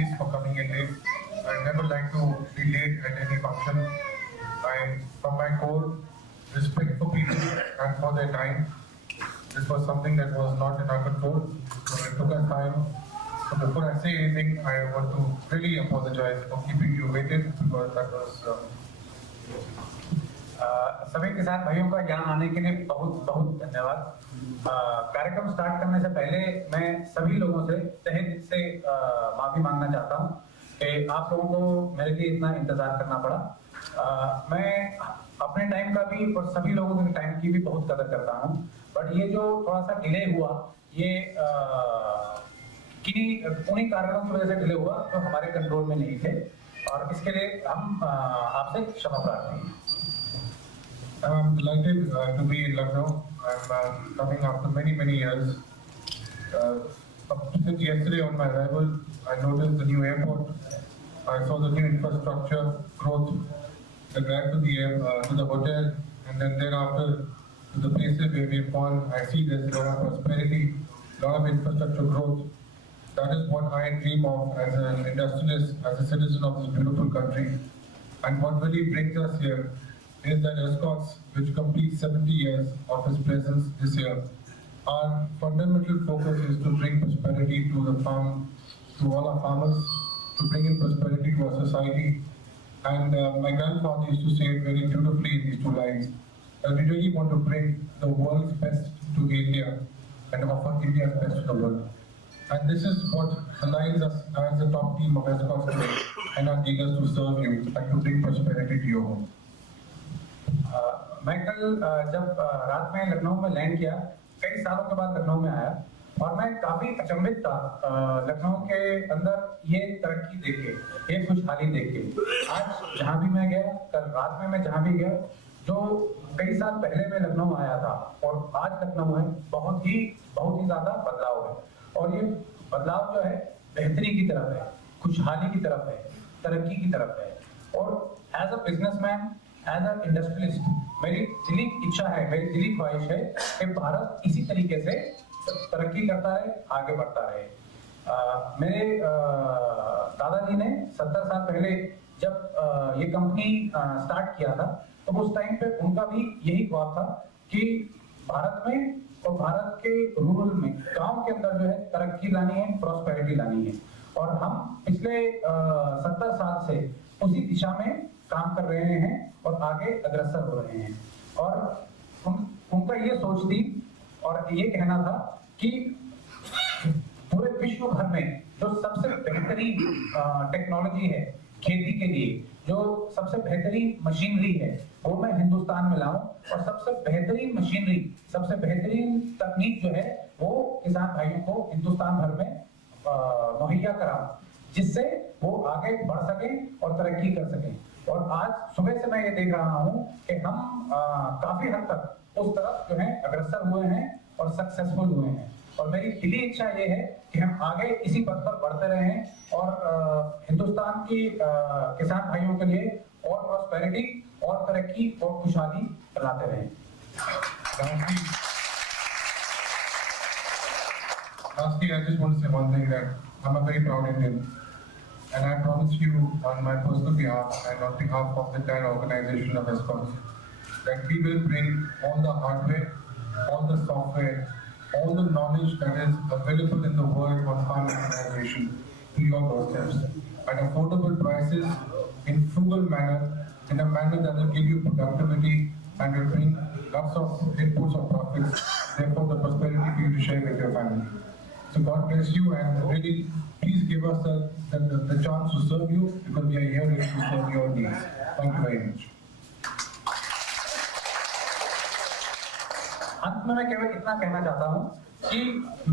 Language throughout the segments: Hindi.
apologies for coming in late. I never like to be late at any function. I, from my core, respect for people and for their time. This was something that was not in our control, so it took us time. So before I say anything, I want to really apologize for keeping you waiting because that was. सभी किसान भाइयों का यहाँ आने के लिए बहुत बहुत धन्यवाद। कार्यक्रम स्टार्ट करने से पहले मैं सभी लोगों से तहे दिल से माफी मांगना चाहता हूँ कि आप लोगों को मेरे लिए इतना इंतजार करना पड़ा। मैं अपने टाइम का भी और सभी लोगों के टाइम की भी बहुत कदर करता हूँ, बट ये जो थोड़ा सा डिले हुआ ये उन्हीं कारणों की वजह से डिले हुआ जो हमारे कंट्रोल में नहीं थे, और इसके लिए हम आपसे क्षमा प्रार्थी हैं। I'm delighted to be in Lucknow. I'm coming after many years. Since yesterday on my arrival, I noticed the new airport. I saw the new infrastructure growth, the drive to the hotel, and then thereafter to the places where we've gone. I see there's a lot of prosperity, a lot of infrastructure growth. That is what I dream of as an industrialist, as a citizen of this beautiful country. And what really brings us here is that Escorts, which completes 70 years of its presence this year, our fundamental focus is to bring prosperity to the farm, to all our farmers, to bring in prosperity to our society. And my grandfather used to say it very beautifully in these two lines, that we really want to bring the world's best to India and offer India's best to the world. And this is what aligns us as the top team of Escorts today and our dealers to serve you and to bring prosperity to your home. मैं कल जब रात में लखनऊ में लैंड किया, कई सालों के बाद लखनऊ में आया और मैं काफी अचंभित था लखनऊ के अंदर ये तरक्की देख के, ये खुशहाली देख के। आज जहाँ भी मैं गया, कल रात में मैं जहाँ भी गया, जो कई साल पहले मैं लखनऊ आया था और आज लखनऊ है, बहुत ही ज्यादा बदलाव है। और ये बदलाव जो है बेहतरी की तरफ है, खुशहाली की तरफ है, तरक्की की तरफ है। और as a businessman, as a industrialist, मेरी दिली इच्छा है, मेरी दिली ख्वाहिश है कि भारत इसी तरीके से तरक्की करता रहे, आगे बढ़ता रहे। मेरे दादाजी ने 70 साल पहले जब ये कंपनी स्टार्ट किया था, तो उस टाइम पे उनका भी यही ख्वाब था कि भारत में और भारत के रूरल में, गांव के अंदर जो है तरक्की लानी है, प्रॉस्पेरिटी लानी है। और हम पिछले 70 साल से उसी दिशा में काम कर रहे हैं और आगे अग्रसर हो रहे हैं। और उनका ये सोच थी और ये कहना था कि पूरे विश्व भर में जो सबसे बेहतरीन टेक्नोलॉजी है खेती के लिए, जो सबसे बेहतरीन मशीनरी है, वो मैं हिंदुस्तान में लाऊं और सबसे बेहतरीन मशीनरी, सबसे बेहतरीन तकनीक जो है वो किसान भाइयों को हिंदुस्तान भर में मुहैया कराऊं, जिससे वो आगे बढ़ सके और तरक्की कर सके। और आज सुबह से मैं ये देख रहा हूँ कि हम काफी हद तक उस तरफ जो है अग्रसर हुए हैं और सक्सेसफुल हुए हैं। और मेरी दिली इच्छा ये है कि हम आगे इसी पथ पर बढ़ते रहें और हिंदुस्तान की किसान भाइयों के लिए और प्रॉस्पेरिटी और तरक्की और खुशहाली लाते रहें। Lastly, I just want to say one thing, that I'm a very proud Indian. And I promise you on my personal behalf and on behalf of the entire organization of Escorts that we will bring all the hardware, all the software, all the knowledge that is available in the world on farm mechanization to your doorsteps at affordable prices, in frugal manner, in a manner that will give you productivity and will bring lots of inputs of profits, therefore the prosperity for you to share with your family. So God bless you, and really please give us the chance to serve you, because we are here to serve your needs. Thank you very much. अंत में मैं केवल इतना कहना चाहता हूँ कि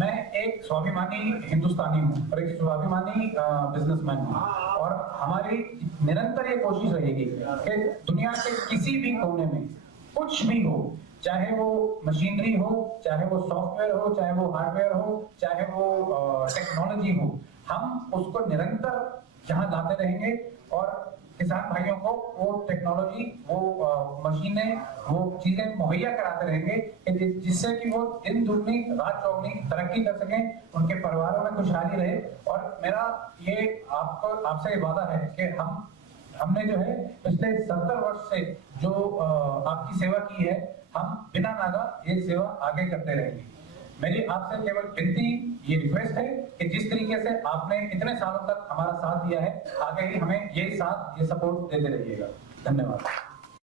मैं एक स्वाभिमानी हिंदुस्तानी हूँ और एक स्वाभिमानी बिजनेसमैन हूँ, और हमारी निरंतर ये कोशिश रहेगी कि दुनिया के किसी भी कोने में कुछ भी हो, चाहे वो मशीनरी हो, चाहे वो सॉफ्टवेयर हो, चाहे वो हार्डवेयर हो, चाहे वो टेक्नोलॉजी हो, हम उसको निरंतर यहाँ लाते रहेंगे और किसान भाइयों को वो टेक्नोलॉजी, वो मशीनें, वो चीजें मुहैया कराते रहेंगे जिससे कि वो दिन दुगनी रात चौगनी तरक्की कर सकें, उनके परिवारों में खुशहाली रहे। और मेरा ये आपसे वादा है कि हमने जो है पिछले 70 वर्ष से जो आपकी सेवा की है, हम बिना नागा ये सेवा आगे करते रहेंगे। मेरी आपसे केवल विनती, ये रिक्वेस्ट है कि जिस तरीके से आपने इतने सालों तक हमारा साथ दिया है, आगे ही हमें ये साथ, ये सपोर्ट देते रहिएगा। धन्यवाद।